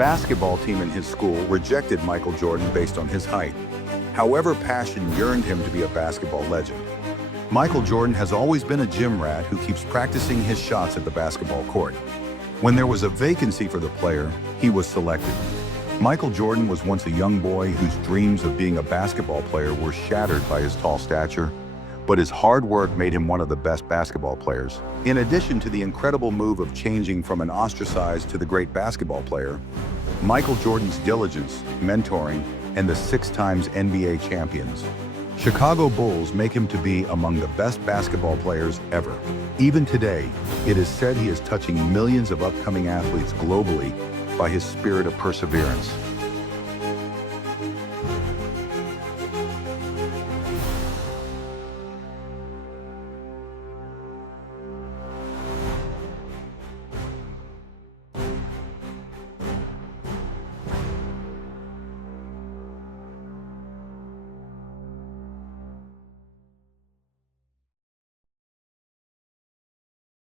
basketball team in his school rejected Michael Jordan based on his height. However, passion yearned him to be a basketball legend. Michael Jordan has always been a gym rat who keeps practicing his shots at the basketball court. When there was a vacancy for the player, he was selected. Michael Jordan was once a young boy whose dreams of being a basketball player were shattered by his tall stature, but his hard work made him one of the best basketball players. In addition to the incredible move of changing from an ostracized to the great basketball player, Michael Jordan's diligence, mentoring, and the 6 times NBA champions, Chicago Bulls make him to be among the best basketball players ever. Even today, it is said he is touching millions of upcoming athletes globally by his spirit of perseverance.